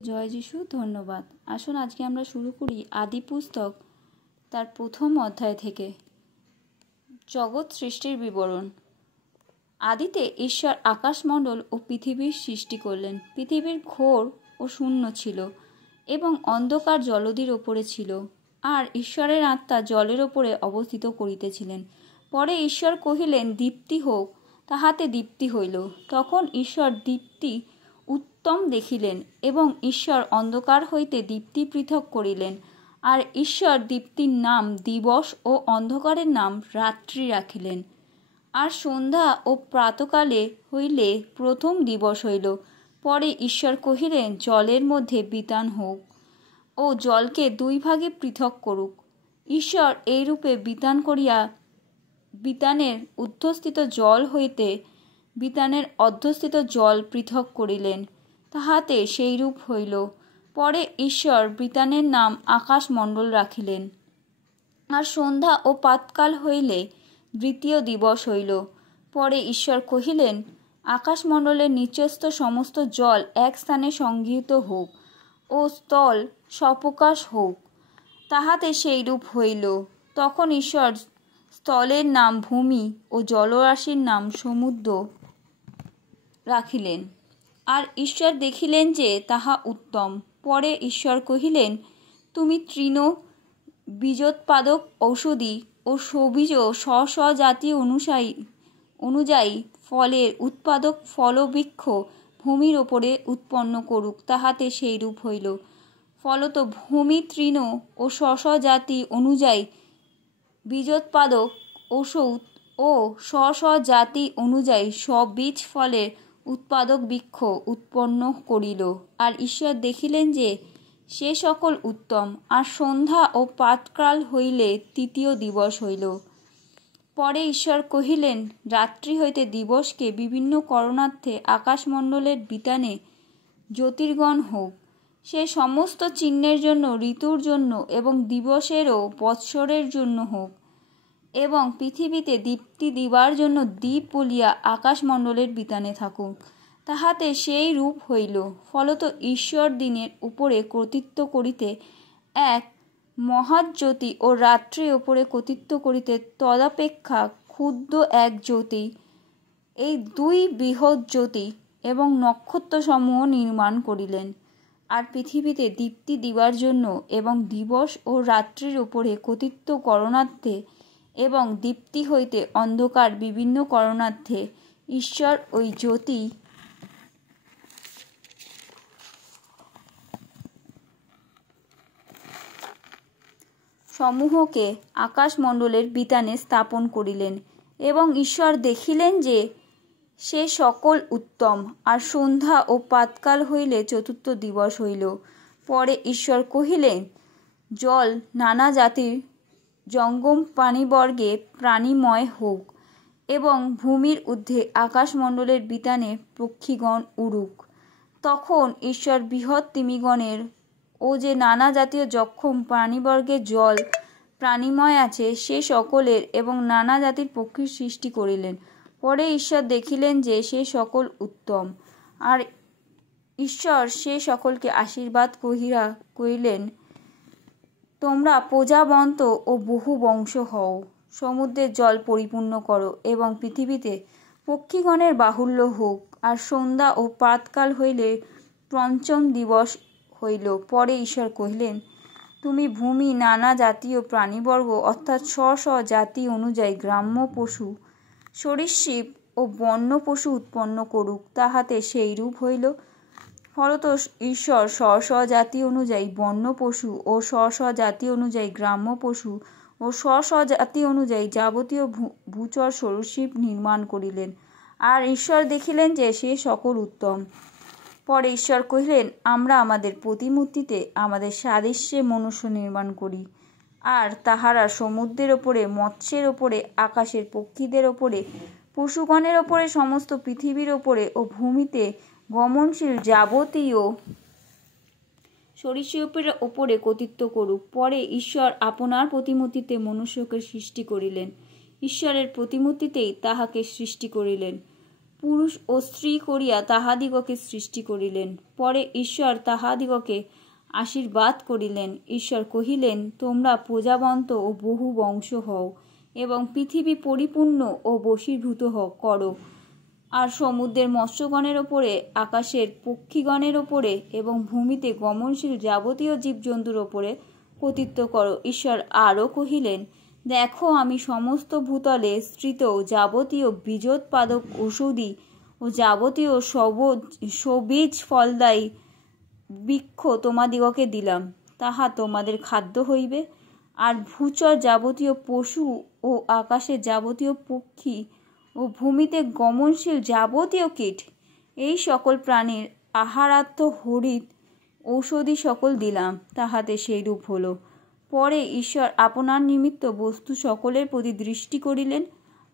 জয় যিশু। ধন্যবাদ। আসুন আজকে আমরা শুরু করি আদি পুস্তক তার প্রথম অধ্যায় থেকে। জগৎ সৃষ্টির বিবরণ। আদিতে ঈশ্বর আকাশমণ্ডল ও পৃথিবীর সৃষ্টি করলেন। পৃথিবীর ঘোর ও শূন্য ছিল এবং অন্ধকার জলধির ওপরে ছিল, আর ঈশ্বরের আত্মা জলের ওপরে অবস্থিত করিতেছিলেন। পরে ঈশ্বর কহিলেন, দীপ্তি হোক, তাহাতে দীপ্তি হইল। তখন ঈশ্বর দীপ্তি উত্তম দেখিলেন, এবং ঈশ্বর অন্ধকার হইতে দীপ্তি পৃথক করিলেন। আর ঈশ্বর দীপ্তির নাম দিবস ও অন্ধকারের নাম রাত্রি রাখিলেন। আর সন্ধ্যা ও প্রাতকালে হইলে প্রথম দিবস হইল। পরে ঈশ্বর কহিলেন, জলের মধ্যে বিতান হোক, ও জলকে দুই ভাগে পৃথক করুক। ঈশ্বর এইরূপে বিতান করিয়া বিতানের ঊর্ধ্বস্থিত জল হইতে বিতানের অধঃস্থিত জল পৃথক করিলেন, তাহাতে সেইরূপ হইল। পরে ঈশ্বর বিতানের নাম আকাশমণ্ডল রাখিলেন। আর সন্ধ্যা ও প্রাতকাল হইলে দ্বিতীয় দিবস হইল। পরে ঈশ্বর কহিলেন, আকাশমণ্ডলের নিচস্থ সমস্ত জল এক স্থানে সংগৃহীত হোক, ও স্থল স্বপ্রকাশ হোক, তাহাতে সেইরূপ হইল। তখন ঈশ্বর স্থলের নাম ভূমি ও জলরাশির নাম সমুদ্র রাখিলেন। আর ঈশ্বর দেখিলেন যে তাহা উত্তম। পরে ঈশ্বর কহিলেন, তুমি তৃণ, বীজোৎপাদক, ঔষধি ও সবীজ স্ব জাতি অনুযায়ী ফলের উৎপাদক ফলবৃক্ষ ভূমির ওপরে উৎপন্ন করুক, তাহাতে সেইরূপ হইল। ফলত ভূমি তৃণ ও স্ব জাতি অনুযায়ী বীজোৎপাদক, ঔষধ ও স্ব জাতি অনুযায়ী সবীজ ফলের উৎপাদক বৃক্ষ উৎপন্ন করিল। আর ঈশ্বর দেখিলেন যে সে সকল উত্তম। আর সন্ধ্যা ও প্রাতকাল হইলে তৃতীয় দিবস হইল। পরে ঈশ্বর কহিলেন, রাত্রি হইতে দিবসকে বিভিন্ন করণার্থে আকাশমণ্ডলের বিতানে জ্যোতির্গণ হোক। সে সমস্ত চিহ্নের জন্য, ঋতুর জন্য এবং দিবসেরও বৎসরের জন্য হোক, এবং পৃথিবীতে দীপ্তি দিবার জন্য দ্বীপ বলিয়া আকাশমণ্ডলের বিতানে থাকুক, তাহাতে সেই রূপ হইল। ফলত ঈশ্বর দিনের উপরে কর্তৃত্ব করিতে এক মহাজ্যোতি ও রাত্রির উপরে কর্তৃত্ব করিতে তদপেক্ষা ক্ষুদ্র এক জ্যোতি, এই দুই বৃহৎ জ্যোতি এবং নক্ষত্রসমূহ নির্মাণ করিলেন। আর পৃথিবীতে দীপ্তি দিবার জন্য এবং দিবস ও রাত্রির উপরে কর্তৃত্ব করণার্থে এবং দীপ্তি হইতে অন্ধকার বিভিন্ন করণার্থে ঈশ্বর ওই জ্যোতি সমূহকে আকাশমণ্ডলের বিতানে স্থাপন করিলেন। এবং ঈশ্বর দেখিলেন যে সে সকল উত্তম। আর সন্ধ্যা ও প্রাতকাল হইলে চতুর্থ দিবস হইল। পরে ঈশ্বর কহিলেন, জল নানা জাতির জঙ্গম প্রাণীবর্গে প্রাণীময় হোক, এবং ভূমির ঊর্ধ্বে আকাশমণ্ডলের বিতানে পক্ষীগণ উড়ুক। তখন ঈশ্বর বৃহৎ তিমিগণের ও যে নানা জাতীয় যক্ষম প্রাণীবর্গের জল প্রাণীময় আছে সে সকলের এবং নানা জাতির পক্ষীর সৃষ্টি করিলেন। পরে ঈশ্বর দেখিলেন যে সে সকল উত্তম। আর ঈশ্বর সে সকলকে আশীর্বাদ করিলেন, তোমরা প্রজাবন্ত ও বহু বংশ হও, সমুদ্রের জল পরিপূর্ণ করো, এবং পৃথিবীতে পক্ষীগণের বাহুল্য হোক। আর সন্ধ্যা ও প্রাতকাল হইলে পঞ্চম দিবস হইল। পরে ঈশ্বর কহিলেন, তুমি ভূমি নানা জাতীয় প্রাণীবর্গ অর্থাৎ স্ব জাতি অনুযায়ী গ্রাম্য পশু, সরীসৃপ ও বন্য পশু উৎপন্ন করুক, তাহাতে সেই রূপ হইল। ফলত ঈশ্বর স্ব জাতি অনুযায়ী বন্য পশু ও স্ব জাতি অনুযায়ী গ্রাম্য পশু ও স্ব জাতি অনুযায়ী যাবতীয় ভূচর সরীসৃপ নির্মাণ করিলেন। আর ঈশ্বর দেখিলেন যে সে সকল উত্তম। পরে ঈশ্বর কহিলেন, আমরা আমাদের প্রতিমূর্তিতে আমাদের সাদৃশ্যে মনুষ্য নির্মাণ করি, আর তাহারা সমুদ্রের ওপরে, মৎস্যের ওপরে, আকাশের পক্ষীদের ওপরে, পশুগণের ওপরে, সমস্ত পৃথিবীর ওপরে ও ভূমিতে গমনশীল যাবতীয় সরীসৃপের ওপরে কর্তৃত্ব করুক। পরে ঈশ্বর আপনার প্রতিমূর্তিতে মনুষ্যকে সৃষ্টি করিলেন। ঈশ্বরের প্রতিমূর্তিতেই তাহাকে সৃষ্টি করিলেন, পুরুষ ও স্ত্রী করিয়া তাহাদিগকে সৃষ্টি করিলেন। পরে ঈশ্বর তাহাদিগকে আশীর্বাদ করিলেন। ঈশ্বর কহিলেন, তোমরা প্রজাবন্ত ও বহু বংশ হও এবং পৃথিবী পরিপূর্ণ ও বশীভূত করো, আর সমুদ্রের মৎস্যগণের ওপরে, আকাশের পক্ষীগণের ওপরে এবং ভূমিতে গমনশীল যাবতীয় জীবজন্তুর ওপরে কর্তৃত্ব করো। ঈশ্বর আরও কহিলেন, দেখো, আমি সমস্ত ভূতলে স্থিত যাবতীয় বীজোৎপাদক ঔষধি ও যাবতীয় সবীজ ফলদায়ী বৃক্ষ তোমাদিগকে দিলাম, তাহা তোমাদের খাদ্য হইবে। আর ভূচর যাবতীয় পশু ও আকাশের যাবতীয় পক্ষী ও ভূমিতে গমনশীল যাবতীয় কীট, এই সকল প্রাণীর আহারার্থ হরিত ঔষধি সকল দিলাম। তাহাতে সেইরূপ হল। পরে ঈশ্বর আপনার নিমিত্ত বস্তু সকলের প্রতি দৃষ্টি করিলেন,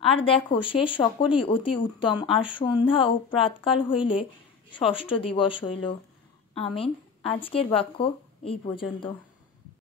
আর দেখো, সে সকলই অতি উত্তম। আর সন্ধ্যা ও প্রাতকাল হইলে ষষ্ঠ দিবস হইল। আমিন। আজকের বাক্য এই পর্যন্ত।